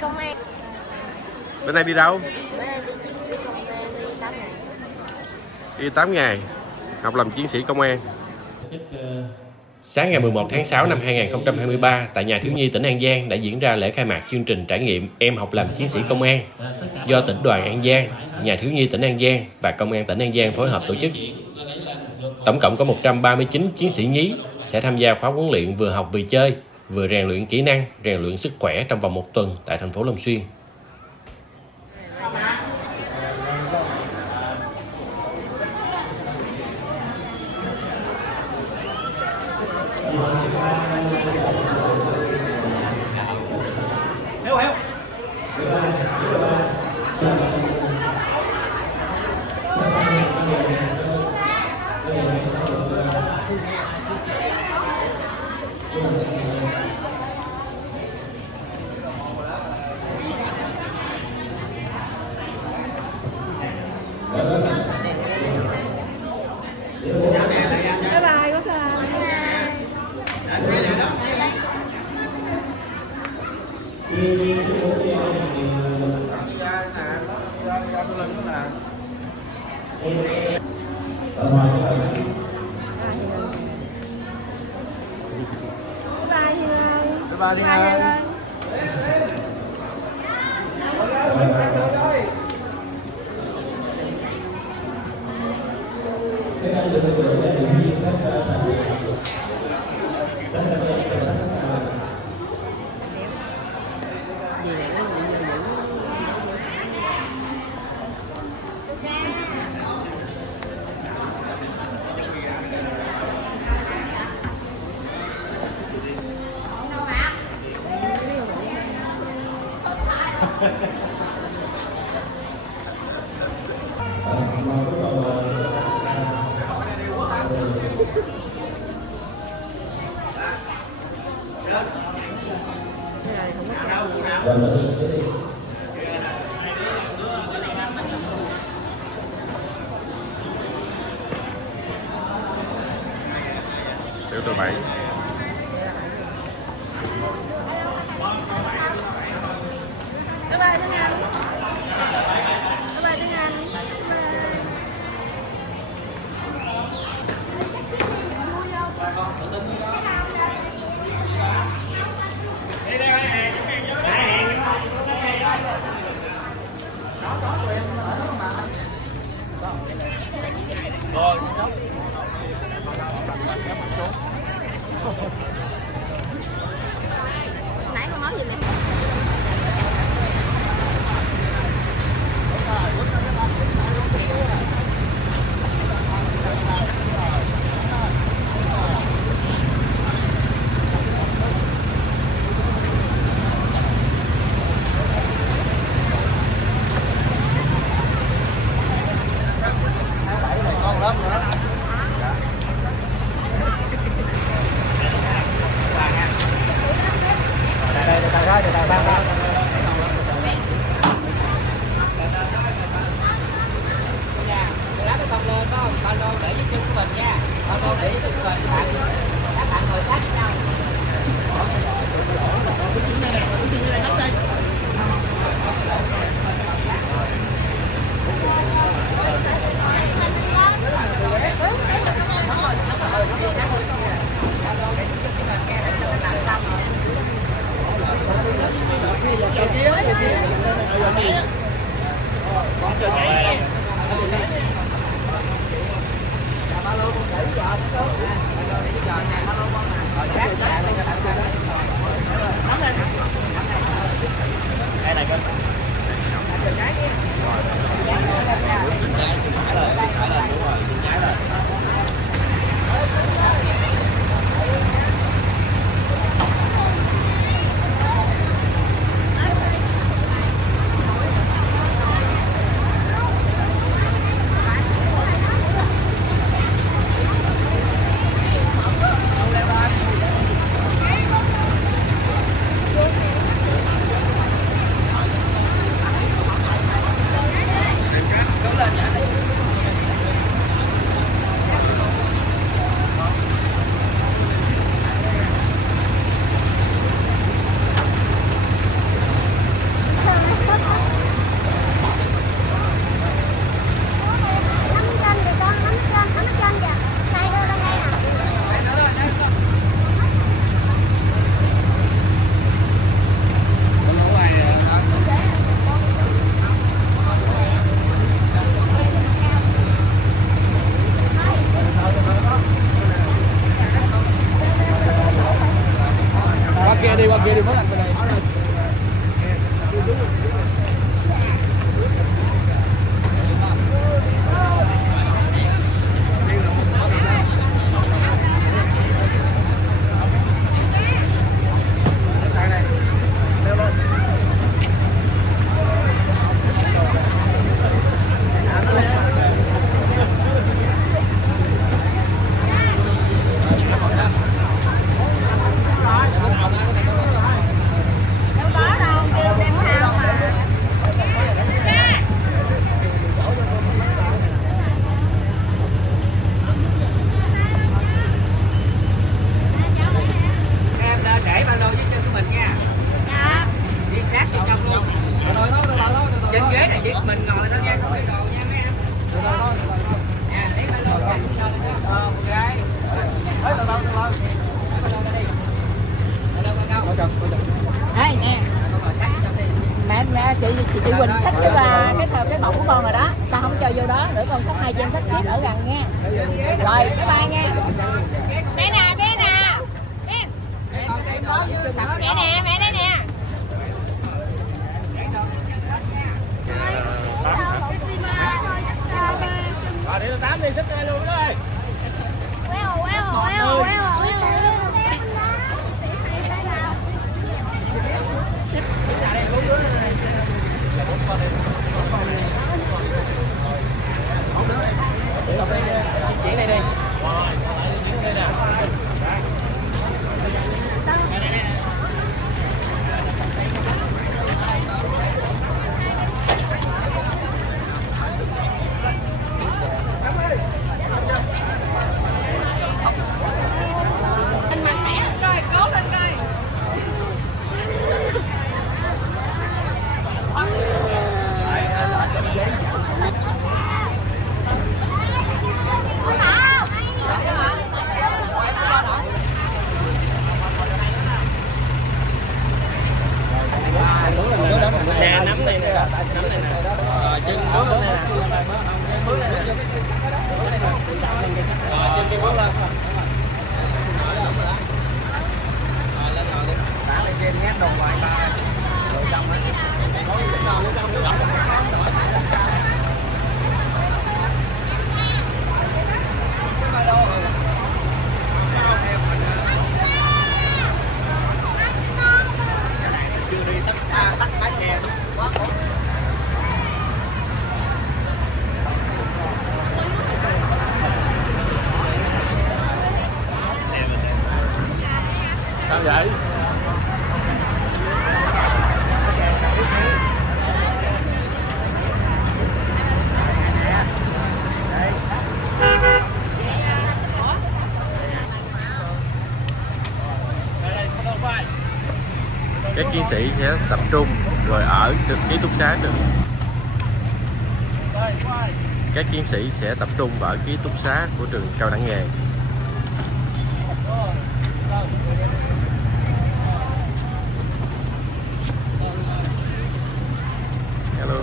công an. Bữa nay đi đâu? Bữa nay đi chiến sĩ công an đi 8 ngày. Đi 8 ngày, học làm chiến sĩ công an. Sáng ngày 11 tháng 6 năm 2023, tại Nhà Thiếu nhi tỉnh An Giang đã diễn ra lễ khai mạc chương trình trải nghiệm Em học làm chiến sĩ công an do tỉnh đoàn An Giang, Nhà Thiếu nhi tỉnh An Giang và Công an tỉnh An Giang phối hợp tổ chức. Tổng cộng có 139 chiến sĩ nhí sẽ tham gia khóa huấn luyện vừa học vừa chơi, vừa rèn luyện kỹ năng, rèn luyện sức khỏe trong vòng 1 tuần tại thành phố Long Xuyên. Bye bye con chào. Bye bye ơi. Tiểu tôi 7. Bye bye Tuấn Anh. Bye bye Tuấn Anh. Nãy con nói gì vậy? kia đi phố lạnh bên này. Đây nè, mẹ chị Quỳnh xách cái bọc của con rồi đó, tao không cho vô đó nữa, con xách 2 chị em xách ship ở gần nha. Rồi, bye bye nha. Bé nè, bé nè, mẹ nè, mẹ đây nè. Để tao 8 đi xách đây luôn đó ơi. Chuyển đây đi. Anh mạnh mẽ lên coi, cố lên coi. Nè, nắm này nè, nắm này nè. Chân bước lên nè. Bước lên nè. Chân kia bước lên. Lên rồi đi. Đá lên trên nhét đồ ngoài ta. Rồi trong á. Chưa đi tắt lái xe đúng quá. Sao vậy? Các chiến sĩ sẽ tập trung rồi ở ký túc xá trường. Các chiến sĩ sẽ tập trung ở ký túc xá của trường cao đẳng nghề. Hello.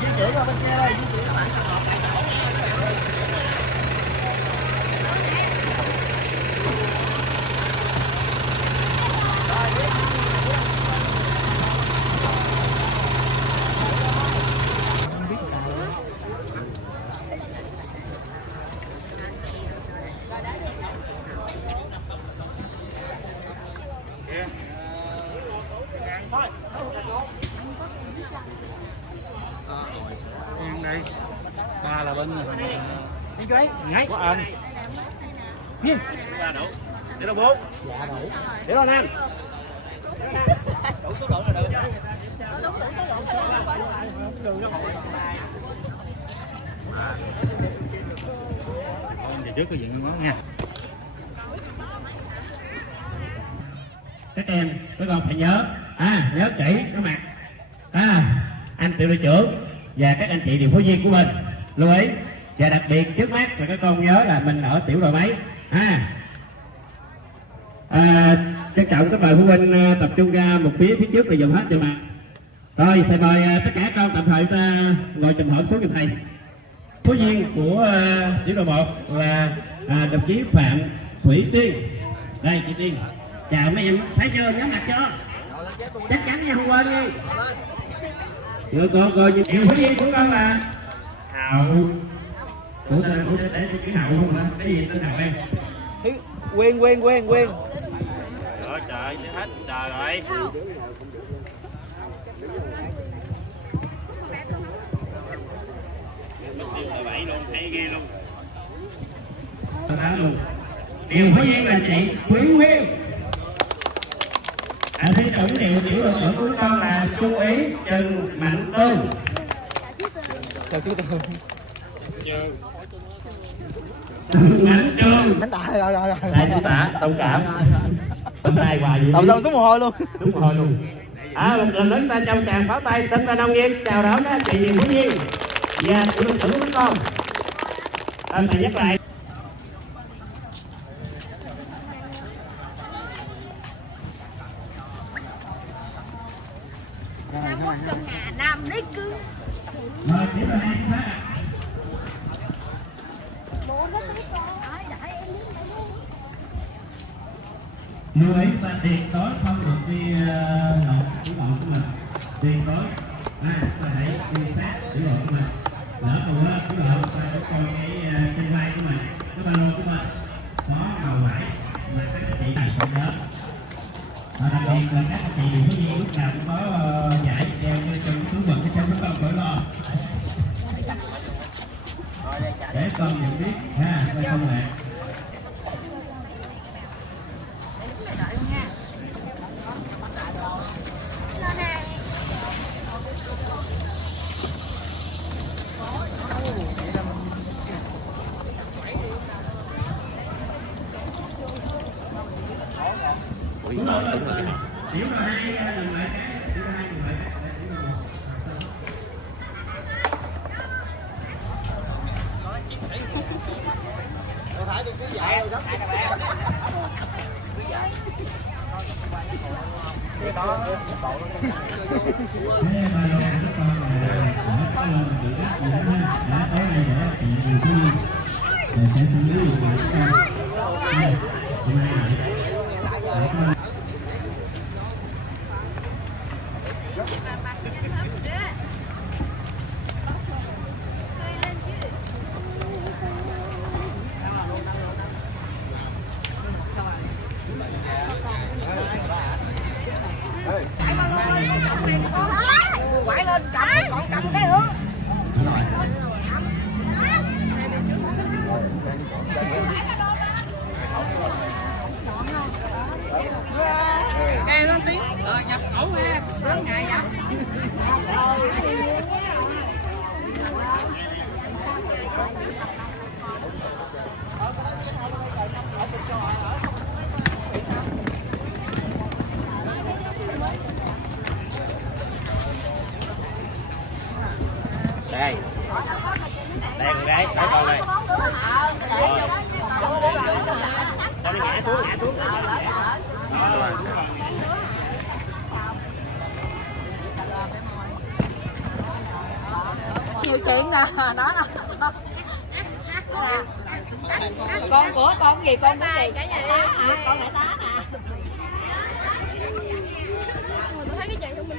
Di chuyển qua bên kia đây, di chuyển. Đây. Ta là bên đi cái ngay quá anh. Nhìn. Là đủ. Để đâu bố? Dạ đủ. Để đâu Nam? Đủ số lượng là được. Đúng đủ số lượng. Đường nó con về trước cái diện món nha. Các em con phải nhớ nhớ kỹ các bạn anh tiểu đội trưởng và các anh chị điều phối viên của mình lưu ý, và đặc biệt trước mắt là các con nhớ là mình ở tiểu đội mấy trân trọng các bà phụ huynh tập trung ra một phía trước là dòng hết cho mà. Rồi thầy mời tất cả con tạm thời ta ngồi chùm hổm xuống giùm thầy. Phó viên của tiểu đội 1 là đồng chí Phạm Thủy Tiên. Đây chị Tiên. Chào mấy em, thấy chưa, nhớ mặt chưa? Chắc chắn nha, không quên nha. Rồi coi điều phó viên của con là Hậu. Ủa để chữ Hậu không hả? Cái gì tên Hậu em? Quyên. Trời trời, hết trời rồi. Bảy luôn, hay ghê luôn. Điều phó viên là chị Thúy Huyên. Thi tổng điều tiểu đội trưởng của con là Trung úy Trần Mạnh Tường. Chào chú Tường. Mạnh Trường. Đánh tạ rồi. Đại chú tả thông cảm. Hôm nay quà gì? Đồng xong xuống mồ hôi luôn. Đúng mồ hôi luôn. Một lần nữa ta trong tràng pháo tay tinh thần nông nghiệp chào đón các chị Diền Phú Nhiên và tiểu đội trưởng của con. Thầy nhắc lại. Nam Quốc Sơn Hà Nam Đế Cương. Mời tiếp là hai phát. Lưu ý và tiền tối không được đi lộn của bọn của mình. Tiền tối ta hãy đi sát của bọn của mình. Lỡ của bọn ta để coi cái trên vai của mình, cái ba lô của mình có màu vải mà các chị này phải nhớ. Đặc biệt là các chị điều phối viên lúc nào cũng có giải đeo trong túi vật cái chân của con khỏi lo. Để con nhận biết ha, coi công nghệ. Quải lên cầm, còn cầm cái nữa. Em lên tiếng nhập khẩu ha. Đến ngày nhập. Đây. Đây con gái, lấy con đây. Con đi ngã xuống. Người chuyện nè, đó nè. Con của con gì con cái gì? Cái nhà em hả? Con lại tá nè. Tôi thấy cái chuyện của mình.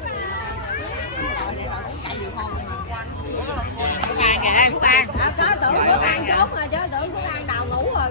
Phúc An kìa, Phúc An. Có tưởng Phúc An chốt rồi chứ, tưởng Phúc An đào ngủ rồi.